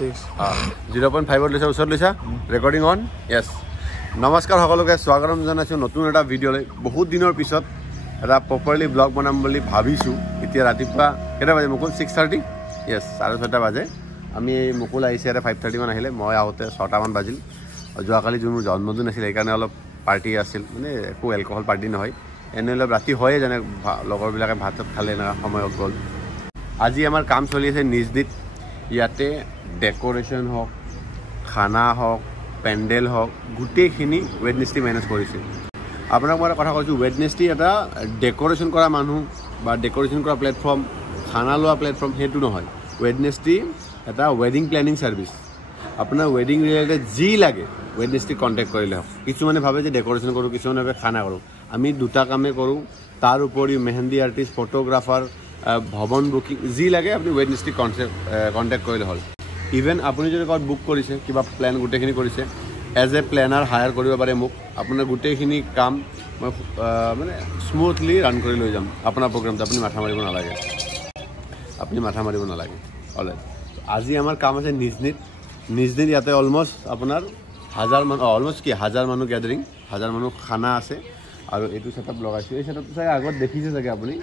0.5 লৈছা ওচৰত লৈছা ৰেকৰ্ডিং অন য়েছ নমস্কাৰ সকলোকে স্বাগতম জনাইছোঁ নতুন এটা ভিডিঅ'লৈ বহুত দিনৰ পিছত এটা প্ৰপাৰলি ব্লগ বনাম বুলি ভাবিছোঁ এতিয়া ৰাতিপুৱা কেইটা বাজে মুকুল 6:30 য়েছ 6:30 বাজে আমি মুকুল আহিছে ইয়াতে 5:30 মান আহিলে মই আহোঁতে 6টা মান বাজিল যোৱাকালি যোন মোৰ জন্মদিন আছিল সেইকাৰণে অলপ পাৰ্টি আছিল মানে একো এলকহল পাৰ্টি নহয় এনে অলপ ৰাতি হয়ে যেনে লগৰবিলাকে ভাত চাত খালে এনেকুৱা সময়ত গ'ল আজি আমাৰ কাম চলি আছে নিজদিত ইয়াতে ডেকোৰেশ্যন হওক খানা হওক পেণ্ডেল হওক গোটেইখিনি ৱেডনেছডে মেনেজ কৰিছে আপোনাক মই এটা কথা কৈছোঁ ৱেডনেছডে এটা ডেকোৰেশ্যন কৰা মানুহ বা ডেকোৰেশ্যন কৰা প্লেটফৰ্ম খানা লোৱা প্লেটফৰ্ম সেইটো নহয় ৱেডনেছডে এটা ৱেডিং প্লেনিং ছাৰ্ভিচ আপোনাৰ ৱেডিং ৰিলেটেড যি লাগে ৱেডনেছডে কণ্টেক্ট কৰিলে হওক কিছুমানে ভাবে যে ডেকোৰেশ্যন কৰোঁ কিছুমানে ভাবে খানা কৰোঁ আমি দুটা কামেই কৰোঁ তাৰ উপৰিও মেহেন্দি আৰ্টিষ্ট ফটোগ্ৰাফাৰ ভৱন বুকিং যি লাগে আপুনি ৱেডনেছডে কণ্টেক্ট কৰিলে হ'ল ইভেন আপুনি যদি ক'ৰবাত বুক কৰিছে কিবা প্লেন গোটেইখিনি কৰিছে এজ এ প্লেনাৰ হায়াৰ কৰিব পাৰে মোক আপোনাৰ গোটেইখিনি কাম মই মানে স্মুথলি ৰান কৰি লৈ যাম আপোনাৰ প্ৰগ্ৰামটো আপুনি মাথা মাৰিব নালাগে অলৰাইট আজি আমাৰ কাম আছে নিজদিত ইয়াতে অলমষ্ট আপোনাৰ 1000 মানুহ অলমষ্ট কি 1000 মানুহ গেডাৰিং 1000 মানুহ খানা আছে আৰু এইটো ছেটআপ লগাইছোঁ এই ছেটআপটো চাগে আগত দেখিছে চাগে আপুনি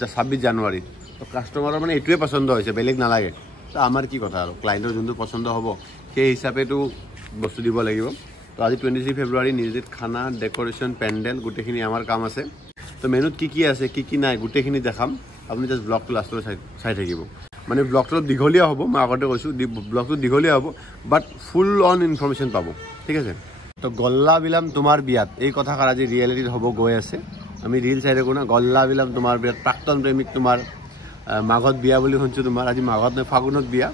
26 জানুৱাৰী তো কাষ্টমাৰৰ মানে এইটোৱে পচন্দ হৈছে বেলেগ নালাগে তো আমাৰ কি কথা আৰু ক্লাইণ্টৰ যোনটো পচন্দ হ'ব সেই হিচাপেতো বস্তু দিব লাগিব তো আজি 23 ফেব্ৰুৱাৰী নিজদিত খানা ডেকোৰেশ্যন পেণ্ডেল গোটেইখিনি আমাৰ কাম আছে তো মেনুত কি আছে কি নাই গোটেইখিনি দেখাম আপুনি জাষ্ট ব্লগটো লাষ্টলৈ চাই থাকিব মানে ব্লগটো দীঘলীয়া হ'ব মই আগতে কৈছোঁ ব্লগটো দীঘলীয়া হ'ব বাট ফুল অন ইনফৰমেশ্যন পাব ঠিক আছে তো গল্লা বিলাম তোমাৰ বিয়াত এই কথাষাৰ আজি ৰিয়েলিটিত হ'ব গৈ আছে আমি ৰিল চাই থাকোঁ না গল্লা বিলাম তোমাৰ বিয়াত প্ৰাক্তন প্ৰেমিক তোমাৰ মাঘত বিয়া বুলি শুনিছোঁ তোমাৰ আজি মাঘত নহয় ফাগুনত বিয়া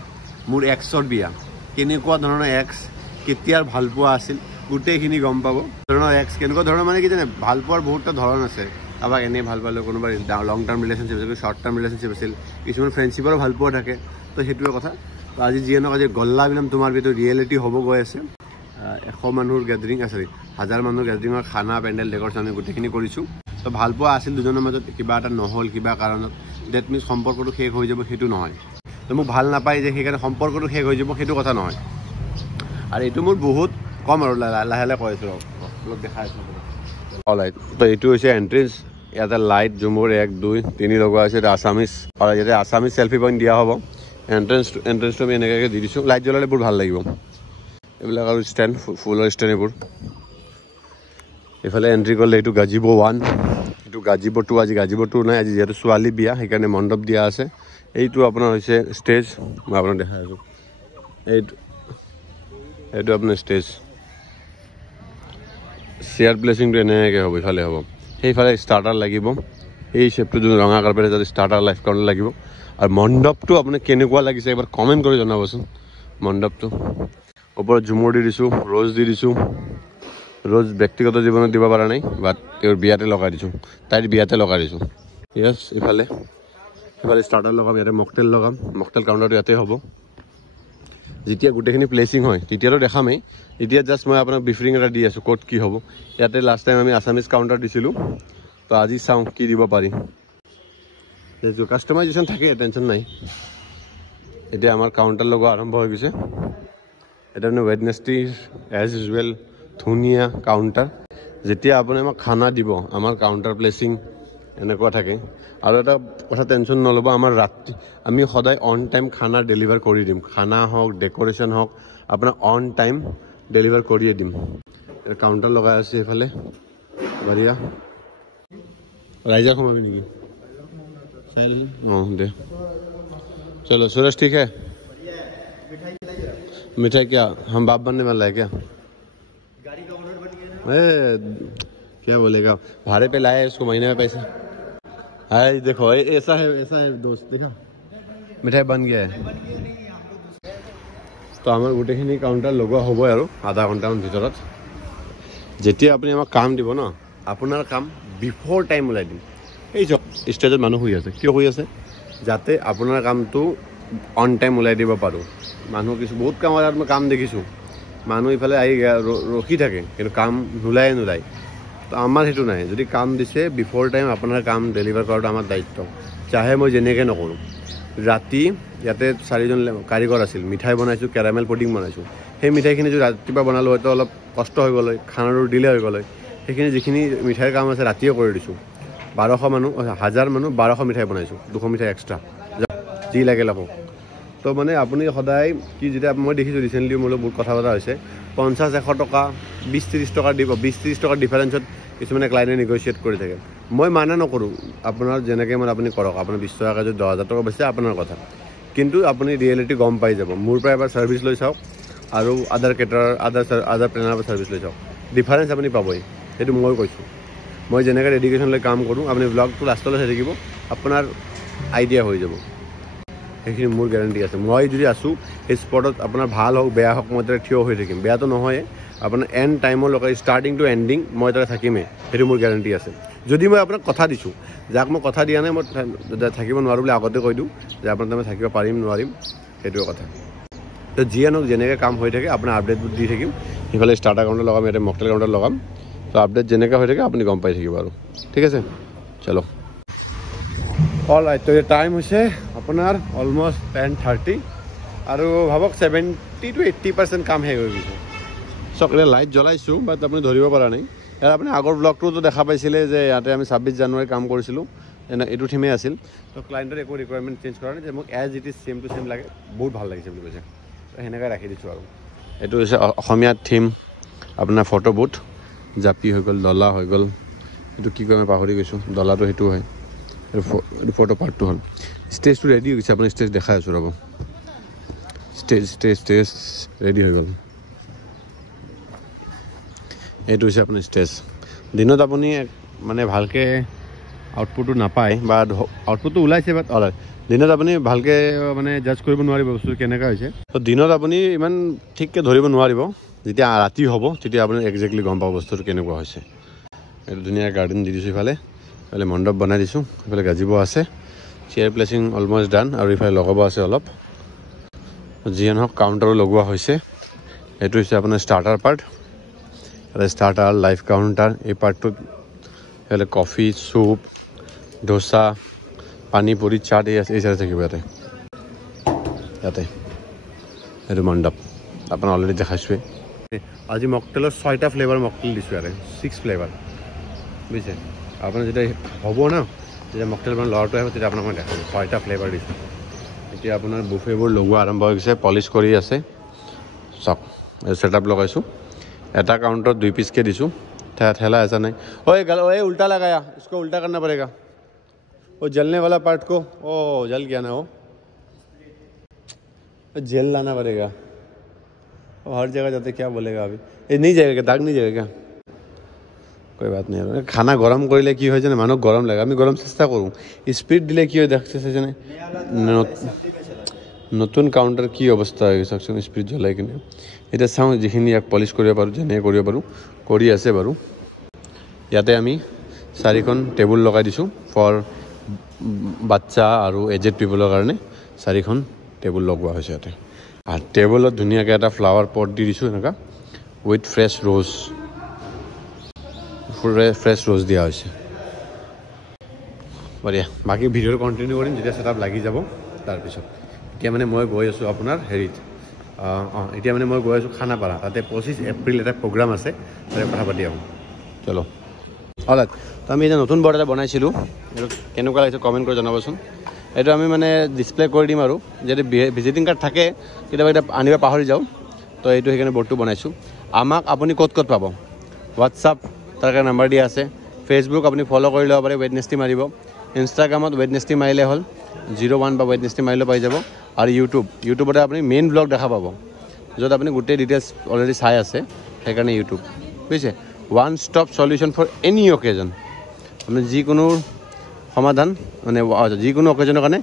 মোৰ এক্সৰ বিয়া কেনেকুৱা ধৰণৰ এক্স কেতিয়াৰ ভালপোৱা আছিল গোটেইখিনি গম পাব ধৰণৰ এক্স কেনেকুৱা ধৰণৰ মানে কি জানে ভালপোৱাৰ বহুতটা ধৰণ আছে কাৰোবাক এনেই ভাল পালে কোনোবা লং টাৰ্ম ৰিলেশ্যনশ্বিপ আছিল শ্বৰ্ট টাৰ্ম ৰিলেশ্যনশ্বিপ আছিল কিছুমান ফ্ৰেণ্ডশ্বিপৰো ভালপোৱা থাকে তো সেইটোৱে কথা তো আজি যিয়ে নহওক আজি গল্লা বিলাম তোমাৰ বিয়াটো ৰিয়েলিটি হ'ব গৈ আছে 100 মানুহৰ গেডাৰিং আছে 1000 মানুহৰ গেডাৰিঙৰ খানা পেণ্ডেল ডেক'ৰেশ্যন আমি গোটেইখিনি কৰিছোঁ তো ভালপোৱা আছিল দুজনৰ মাজত কিবা এটা নহ'ল কিবা কাৰণত ডেট মিনছ সম্পৰ্কটো শেষ হৈ যাব সেইটো নহয় তো মোক ভাল নাপায় যে সেইকাৰণে সম্পৰ্কটো শেষ হৈ যাব সেইটো কথা নহয় আৰু এইটো মোৰ বহুত কম আৰু লাহে লাহে কৈ আছোঁ অলপ দেখাই আছোঁ অলৰাইট তো এইটো হৈছে এণ্ট্ৰেঞ্চ ইয়াতে লাইট ঝুমুৰ 1 2 3 লগোৱা আছে আছামিজ আৰু ইয়াতে আছামিজ চেল্ফি পইণ্ট দিয়া হ'ব এণ্ট্ৰেঞ্চটো আমি এনেকৈ দি দিছোঁ লাইট জ্বলালে বহুত ভাল লাগিব এইবিলাক আৰু ষ্টেণ্ড ফুলৰ ষ্টেণ্ড এইবোৰ এইফালে এণ্ট্ৰি কৰিলে এইটো গাজিব 1 এইটো গাজিব 2 আজি গাজিব 2 নাই আজি যিহেতু ছোৱালী বিয়া সেইকাৰণে মণ্ডপ দিয়া আছে এইটো আপোনাৰ হৈছে ষ্টেজ মই আপোনাক দেখাই আছোঁ এইটো আপোনাৰ ষ্টেজ চেয়াৰ প্লেচিংটো এনেকৈ হ'ব ইফালে হ'ব সেইফালে ষ্টাৰ্টাৰ লাগিব এই শ্বেপটো যোন ৰঙা কাৰ্পেট যাতে ষ্টাৰ্টাৰ লাইফ কাউণ্টাৰ লাগিব আৰু মণ্ডপটো আপোনাক কেনেকুৱা লাগিছে এবাৰ কমেণ্ট কৰি জনাবচোন মণ্ডপটো ওপৰত ঝুমুৰ দি দিছোঁ ৰ'জ দি দিছোঁ ৰ'জ ব্যক্তিগত জীৱনত দিব পৰা নাই বাট তেওঁৰ বিয়াতে লগাই দিছোঁ তাইৰ বিয়াতে লগাই দিছোঁ য়েছ ইফালে ষ্টাৰ্টাৰ লগাম ইয়াতে মকটেল লগাম মকটেল কাউণ্টাৰটো ইয়াতে হ'ব যেতিয়া গোটেইখিনি প্লেচিং হয় তেতিয়াতো দেখামেই এতিয়া জাষ্ট মই আপোনাক ব্ৰিফিং এটা দি আছোঁ ক'ত কি হ'ব ইয়াতে লাষ্ট টাইম আমি আছামিজ কাউণ্টাৰ দিছিলোঁ তো আজি চাওঁ কি দিব পাৰি কাষ্টমাইজেশ্যন থাকে টেনশ্যন নাই এতিয়া আমাৰ কাউণ্টাৰ লগোৱা আৰম্ভ হৈ গৈছে এটা মানে ৱেডনেছডে এজ ইউজুৱেল ধুনীয়া কাউণ্টাৰ যেতিয়া আপুনি আমাক খানা দিব আমাৰ কাউণ্টাৰ প্লেচিং এনেকুৱা থাকে আৰু এটা কথা টেনশ্যন নল'ব আমাৰ ৰাতি আমি সদায় অন টাইম খানা ডেলিভাৰ কৰি দিম খানা হওক ডেক'ৰেশ্যন হওক আপোনাক অন টাইম ডেলিভাৰ কৰিয়ে দিম কাউণ্টাৰ লগাই আছে এইফালে বঢ়িয়া ৰাইজা সোমাবি নেকি অঁ দে চলো सूरज ठीक है मिठाई क्या हम बाप बनने वाला है क्या गाड़ी का ऑर्डर बन गया क्या बोलेगा भाड़े पे लाया है इसको महीने में पैसे हाय देखो ऐसा है दोस्त देखा मिठाई बन गया है तो आमार गोटेखिनि काउंटार लगवा होबो आरो आधा घंटामान ভিতৰত যেতিয়া আপুনি আমাক কাম দিব ন আপোনাৰ কাম বিফোৰ টাইম ওলাই দিম এই ষ্টেজত মানুহ শুই আছে কিয় শুই আছে যাতে আপোনাৰ কামটো অন টাইম ওলাই দিব পাৰোঁ মানুহ কিছু বহুত কাম দেখিছোঁ মানুহ ইফালে আহি ৰখি থাকে কিন্তু কাম নোলায় তো আমাৰ সেইটো নাই যদি কাম দিছে বিফোৰ টাইম আপোনাৰ কাম ডেলিভাৰ কৰাটো আমাৰ দায়িত্ব চাহে মই যেনেকৈ নকৰোঁ ৰাতি ইয়াতে 4জন কাৰিকৰ আছিল মিঠাই বনাইছোঁ কেৰামেল পুডিং বনাইছোঁ সেই মিঠাইখিনি যদি ৰাতিপুৱা বনালোঁ হয়তো অলপ কষ্ট হৈ গ'ল খানাটো ডিলে হৈ গ'ল সেইখিনি যিখিনি মিঠাইৰ কাম আছে ৰাতিয়ে কৰি দিছোঁ 1200 মানুহ 1000 মানুহ 1200 মিঠাই বনাইছোঁ 200 মিঠাই এক্সট্ৰা যি লাগে ল'ব তো মানে আপুনি সদায় কি যেতিয়া মই দেখিছোঁ ৰিচেণ্টলি মোৰ বহুত কথা বতৰা হৈছে 50-100 টকা 20-30 টকা দিব 20-30 টকাৰ ডিফাৰেঞ্চত কিছুমানে ক্লাইণ্টে নেগচিয়েট কৰি থাকে মই মানা নকৰোঁ আপোনাৰ যেনেকৈ মানে আপুনি কৰক আপোনাৰ 20 টকা যদি 10,000 টকা বেছি আপোনাৰ কথা কিন্তু আপুনি ৰিয়েলিটি গম পাই যাব মোৰ পৰা এবাৰ ছাৰ্ভিচ লৈ চাওক আৰু আদাৰ কেটাৰ আদাৰ প্লেনাৰৰ পৰা ছাৰ্ভিচ লৈ চাওক ডিফাৰেঞ্চ আপুনি পাবই সেইটো মই কৈছোঁ মই যেনেকৈ ডেডিকেশ্যন লৈ কাম কৰোঁ আপুনি ব্লগটো লাষ্টলৈ চাই থাকিব আপোনাৰ আইডিয়া হৈ যাব সেইখিনি মোৰ গেৰাণ্টি আছে মই যদি আছোঁ সেই স্পটত আপোনাৰ ভাল হওক বেয়া হওক মই তাতে থিয় হৈ থাকিম বেয়াটো নহয় আপোনাৰ এণ্ড টাইমলৈকে ষ্টাৰ্টিং টু এণ্ডিং মই তাতে থাকিমেই সেইটো মোৰ গেৰাণ্টি আছে যদি মই আপোনাক কথা দিছোঁ যাক মই কথা দিয়া নাই মই থাকিব নোৱাৰোঁ বুলি আগতে কৈ দিওঁ যে আপোনাৰ মই থাকিব পাৰিম নোৱাৰিম সেইটোৱে কথা তো যিয়ে নহওক যেনেকৈ কাম হৈ থাকে আপোনাৰ আপডেটবোৰ দি থাকিম সেইফালে ষ্টাৰ্টাৰ কাউণ্টাৰ লগাম ইয়াতে মকটেল কাউণ্টাৰ লগাম তো আপডেট যেনেকৈ হৈ থাকে আপুনি গম পাই থাকিব আৰু ঠিক আছে চলো অল ৰাইট তো টাইম হৈছে আপোনাৰ অলমষ্ট 10:30 আৰু ভাবক 70 to 80% কাম শেষ হৈ গৈছে চক এতিয়া লাইট জ্বলাইছোঁ বাট আপুনি ধৰিব পৰা নাই ইয়াত আপুনি আগৰ ব্লগটোতো দেখা পাইছিলে যে ইয়াতে আমি 26 জানুৱাৰী কাম কৰিছিলোঁ এইটো থিমেই আছিল তো ক্লাইণ্টৰ একো ৰিকুৱাৰমেণ্ট চেঞ্জ কৰা নাই যে মোক as it is same to same লাগে বহুত ভাল লাগিছে বুলি কৈছে তো সেনেকৈ ৰাখি দিছোঁ আৰু এইটো হৈছে অসমীয়া থিম আপোনাৰ ফটো বুথ জাপি হৈ গ'ল ডলা হৈ গ'ল এইটো কি কয় মই পাহৰি গৈছোঁ ডলাটো সেইটো হয় এইটো ফটো পাৰ্টটো হ'ল ষ্টেজটো ৰেডি হৈ গৈছে আপুনি ষ্টেজ দেখাই আছোঁ ৰ'ব ষ্টেজ ৰেডি হৈ গ'ল এইটো হৈছে আপোনাৰ ষ্টেজ দিনত আপুনি মানে ভালকৈ আউটপুটটো নাপায় বা আউটপুটটো ওলাইছে বাট দিনত আপুনি ভালকৈ মানে জাজ কৰিব নোৱাৰিব বস্তুটো কেনেকুৱা হৈছে তো দিনত আপুনি ইমান ঠিককৈ ধৰিব নোৱাৰিব যেতিয়া ৰাতি হ'ব তেতিয়া আপুনি একজেক্টলি গম পাব বস্তুটো কেনেকুৱা হৈছে এইটো ধুনীয়া গাৰ্ডেন দি দিছোঁ ইফালে ইফালে মণ্ডপ বনাই দিছোঁ ইফালে গাজিব আছে চেয়াৰ প্লেচিং অলমষ্ট ডান আৰু ইফালে লগাব আছে অলপ যিয়ে নহওক কাউণ্টাৰো লগোৱা হৈছে এইটো হৈছে আপোনাৰ ষ্টাৰ্টাৰ পাৰ্ট আৰু ষ্টাৰ্টাৰ লাইভ কাউণ্টাৰ এই পাৰ্টটোত ইফালে কফি চুপ ডোচা পানী পুৰি চাট এই চাই থাকিব ইয়াতে এইটো মণ্ডপ আপোনাৰ অলৰেডি দেখাইছোৱে আজি মকটেলৰ 6টা ফ্লেভাৰ মকটেল দিছোঁ ইয়াতে 6 ফ্লেভাৰ বুজিছে আপোনাৰ যেতিয়া হ'ব ন যেতিয়া মকটেল মানে ল'ৰাটো আহিব তেতিয়া আপোনাক মই দেখাব 6টা ফ্লেভাৰ দিছোঁ এতিয়া আপোনাৰ বুফেবোৰ লগোৱা আৰম্ভ হৈ গৈছে পলিচ কৰি আছে চাওক ছেটআপ লগাইছোঁ এটা কাউণ্টাৰত 2 পিচকৈ দিছোঁ ठेला ऐसा नहीं ओए उल्टा लगाया इसको उल्टा करना पड़ेगा वो जलने वाला पार्ट को ओ जल गया ना वो जेल लाना पड़ेगा वो हर जगह जाते क्या बोलेगा अभी ये नहीं जाएगा क्या दाग नहीं जाएगा क्या कोई बात नहीं खाना गरम करिले कि जाने मानुक गरम লাগে আমি গরম চেষ্টা কৰোঁ স্পিড দিলে কি হয় দেখছে জানে নতুন কাউণ্টাৰ কি অৱস্থা হৈ গৈছে স্পিড জ্বলাই কিনে এটা চাওঁ যিখিনি ইয়াক পলিচ কৰিব পাৰোঁ যেনে কৰিব পাৰোঁ কৰি আছে বাৰু ইয়াতে আমি 4খন টেবুল লগাই দিছোঁ ফৰ বাচ্চা আৰু এজেড পিপলৰ কাৰণে 4খন টেবুল লগোৱা হৈছে ইয়াতে আৰু টেবুলত ধুনীয়াকৈ এটা ফ্লাৱাৰ পট দি দিছোঁ এনেকুৱা উইথ ফ্ৰেছ ৰ'জ দিয়া হৈছে বঢ়িয়া বাকী ভিডিঅ'টো কণ্টিনিউ কৰিম যেতিয়া ছেটআপ লাগি যাব তাৰপিছত এতিয়া মানে মই গৈ আছোঁ আপোনাৰ হেৰিত এতিয়া মানে মই গৈ আছোঁ খানাপাৰা তাতে 25 এপ্ৰিল এটা প্ৰগ্ৰাম আছে তাতে কথা পাতি আহোঁ চলো হয় তো আমি এতিয়া নতুন বৰ্ড এটা বনাইছিলোঁ এইটো কেনেকুৱা লাগিছে কমেণ্ট কৰি জনাবচোন এইটো আমি মানে ডিছপ্লে কৰি দিম আৰু যদি ভিজিটিং কাৰ্ড থাকে কেতিয়াবা আনিব পাহৰি যাওঁ তো এইটো সেইকাৰণে বৰ্ডটো বনাইছোঁ আমাক আপুনি ক'ত পাব হোৱাটছআপ তাৰ কাৰণে নাম্বাৰ দিয়া আছে ফেচবুক আপুনি ফ'ল' কৰি ল'ব পাৰে ৱেডনেছডে মাৰিব ইনষ্টাগ্ৰামত ৱেডনেছডে মাৰিলে হ'ল 01 বা ৱেডনেছডে মাৰিলে পাই যাব আৰু ইউটিউবতে আপুনি মেইন ব্লগ দেখা পাব য'ত আপুনি গোটেই ডিটেইলছ অলৰেডি চাই আছে সেইকাৰণে ইউটিউব বুজিছে one stop solution for any occasion আপুনি যিকোনো সমাধান মানে যিকোনো অকেজনৰ কাৰণে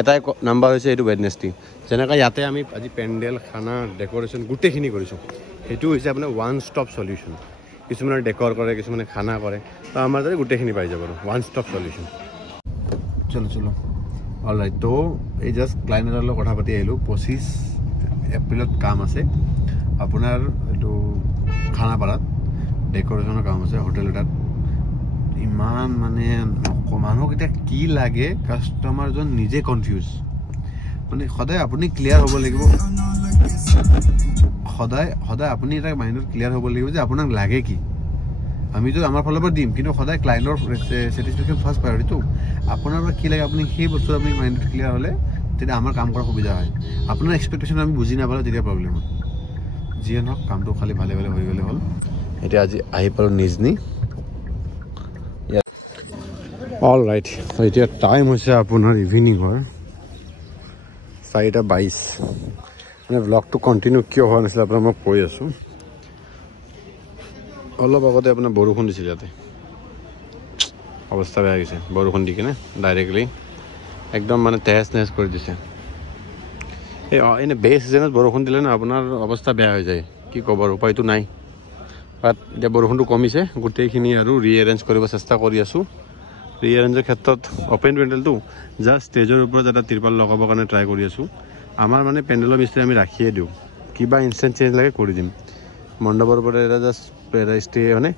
এটাই নাম্বাৰ হৈছে এইটো ৱেডনেছডে যেনেকৈ ইয়াতে আমি আজি পেণ্ডেল খানা ডেক'ৰেশ্যন গোটেইখিনি কৰিছোঁ সেইটো হৈছে আপোনাৰ ওৱান ষ্টপ সলিউশ্যন কিছুমানে ডেকৰ কৰে কিছুমানে খানা কৰে তো আমাৰ তাতে গোটেইখিনি পাই যাব আৰু ওৱান ষ্টপ সলিউশ্যন চলো অল ৰাইট তো এই জাষ্ট ক্লাইণ্টৰ লগত কথা পাতি আহিলোঁ 25 এপ্ৰিলত কাম আছে আপোনাৰ এইটো খানাপাৰাত ডেক'ৰেশ্যনৰ কাম আছে হোটেল এটাত ইমান মানে মানুহক এতিয়া কি লাগে কাষ্টমাৰজন নিজে কনফিউজ মানে সদায় আপুনি ক্লিয়াৰ হ'ব লাগিব সদায় আপুনি এটা মাইণ্ডত ক্লিয়াৰ হ'ব লাগিব যে আপোনাক লাগে কি আমিতো আমাৰ ফালৰ পৰা দিম কিন্তু সদায় ক্লায়েণ্টৰ ছেটিছফেকশ্যন ফাৰ্ষ্ট প্ৰায়ৰিটিটো আপোনাৰ পৰা কি লাগে আপুনি সেই বস্তু আপুনি মাইণ্ডত ক্লিয়াৰ হ'লে তেতিয়া আমাৰ কাম কৰা সুবিধা হয় আপোনাৰ এক্সপেক্টেশ্যন আমি বুজি নাপালে তেতিয়া প্ৰব্লেম হয় যিয়ে নহওক কামটো খালি ভালে ভালে হৈ গ'লে হ'ল এতিয়া আজি আহি পালোঁ নিজনি অল ৰাইট এতিয়া টাইম হৈছে আপোনাৰ ইভিনিঙৰ 4:22 মানে ব্লগটো কণ্টিনিউ কিয় হোৱা নাছিলে আপোনাক মই কৈ আছোঁ অলপ আগতে আপোনাৰ বৰষুণ দিছিল ইয়াতে অৱস্থা বেয়া গৈছে বৰষুণ দি কিনে ডাইৰেক্টলি একদম মানে তেজ নেজ কৰি দিছে এই এনে বে ছিজনত বৰষুণ দিলে না আপোনাৰ অৱস্থা বেয়া হৈ যায় কি ক'ব আৰু উপায়টো নাই বাট এতিয়া বৰষুণটো কমিছে গোটেইখিনি আৰু ৰিএৰেঞ্জ কৰিব চেষ্টা কৰি আছোঁ ৰিএৰেঞ্জৰ ক্ষেত্ৰত অ'পেন পেণ্ডেলটো জাষ্ট ষ্টেজৰ ওপৰত এটা তিৰপাল লগাবৰ কাৰণে ট্ৰাই কৰি আছোঁ আমাৰ মানে পেণ্ডেলৰ মিস্ত্ৰী আমি ৰাখিয়ে দিওঁ কিবা ইনষ্টেণ্ট চেঞ্জ লাগে কৰি দিম মণ্ডপৰ ওপৰত এটা জাষ্ট ষ্টে মানে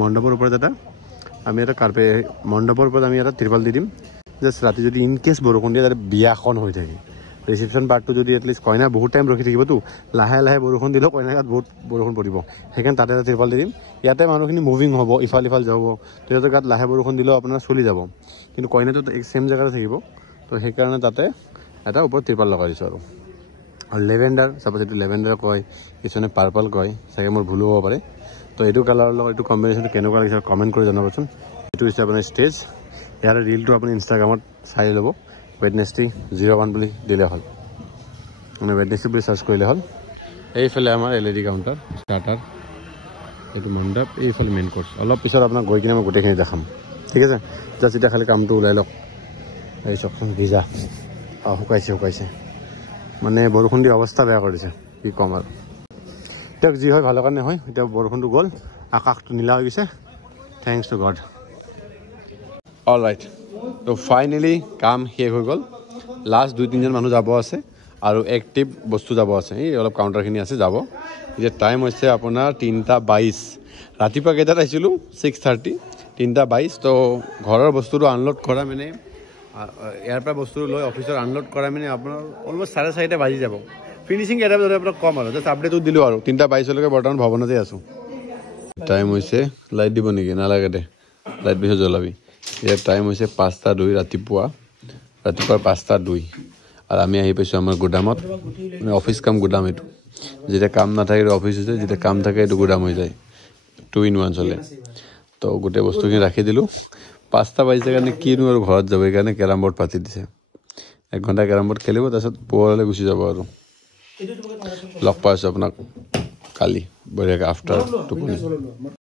মণ্ডপৰ ওপৰত এটা আমি এটা মণ্ডপৰ ওপৰত আমি এটা তিৰপাল দি দিম জাষ্ট ৰাতি যদি ইন কেছ বৰষুণ দিয়ে তাতে বিয়াখন হৈ থাকে ৰিচিপশ্যন পাৰ্টটো যদি এটলিষ্ট কইনা বহুত টাইম ৰখি থাকিবতো লাহে লাহে বৰষুণ দিলেও কইনাঘাট বহুত বৰষুণ পৰিব সেইকাৰণে তাতে এটা তিৰপাল দি দিম ইয়াতে মানুহখিনি মুভিং হ'ব ইফাল যাব সিহঁতৰ গাত লাহে বৰষুণ দিলেও আপোনাৰ চলি যাব কিন্তু কইনাটো ছেম জেগাতে থাকিব তো সেইকাৰণে তাতে এটা ওপৰত তিৰপাল লগাই দিছোঁ আৰু লেভেণ্ডাৰ চাপ'জ এইটো লেভেণ্ডাৰ কয় কিছুমানে পাৰ্পল কয় চাগে মোৰ ভুলো হ'ব পাৰে তো এইটো কালাৰৰ লগত এইটো কম্বিনেশ্যনটো কেনেকুৱা লাগিছে কমেণ্ট কৰি জনাবচোন এইটো হৈছে আপোনাৰ ষ্টেজ ইয়াৰ ৰিলটো আপুনি ইনষ্টাগ্ৰামত চাই ল'ব ৱেডনেছডে 01 বুলি দিলে হ'ল মানে ৱেডনেছডে বুলি চাৰ্চ কৰিলে হ'ল এইফালে আমাৰ LED কাউণ্টাৰ ষ্টাৰ্টাৰ এইটো মণ্ডপ এইফালে মেইন কোৰ্চ অলপ পিছত আপোনাক গৈ কিনে মই গোটেইখিনি দেখাম ঠিক আছে জাষ্ট এতিয়া খালি কামটো ওলাই লওক এই চাওকচোন ভিজা শুকাইছে মানে বৰষুণ দি অৱস্থা বেয়া কৰিছে কি ক'ম আৰু এতিয়া যি হয় ভালৰ কাৰণে হয় এতিয়া বৰষুণটো গ'ল আকাশটো নীলা হৈ গৈছে thanks two god all right তো ফাইনেলি কাম শেষ হৈ গ'ল লাষ্ট 2-3জন মানুহ যাব আছে আৰু এক্টিভ বস্তু যাব আছে এই অলপ কাউণ্টাৰখিনি আছে যাব এতিয়া টাইম হৈছে আপোনাৰ 3:22 ৰাতিপুৱা কেইটাত আহিছিলোঁ 6:30 3:22 তো ঘৰৰ বস্তুটো আনলোড কৰা মানে ইয়াৰ পৰা বস্তুটো লৈ অফিচত আনলোড কৰা মানে আপোনাৰ অলমষ্ট 4:30 বাজি যাব ফিনিচিং এটা বজাত আপোনাক কম আৰু জাষ্ট আপডেটটো দিলোঁ আৰু 3:22লৈকে বৰ্তমান ভৱনতে আছোঁ টাইম হৈছে লাইট দিব নেকি নালাগে দে লাইট পিছত জ্বলাবি ইয়াৰ টাইম হৈছে 5:02 ৰাতিপুৱাৰ 5:02 আৰু আমি আহি পাইছোঁ আমাৰ গুদামত মানে অফিচ কাম গুদাম এইটো যেতিয়া কাম নাথাকে এইটো অফিচ হৈছে যেতিয়া কাম থাকে এইটো গুদাম হৈ যায় 2 in 1 চলে তো গোটেই বস্তুখিনি ৰাখি দিলোঁ 5টা বাজিছে কাৰণে কিনো আৰু ঘৰত যাব সেইকাৰণে কেৰাম বৰ্ড পাতি দিছে 1 ঘণ্টা কেৰাম বৰ্ড খেলিব তাৰপিছত পোহৰলৈ গুচি যাব আৰু লগ পাইছোঁ আপোনাক কালি বঢ়িয়াকৈ আফটাৰ টোপনি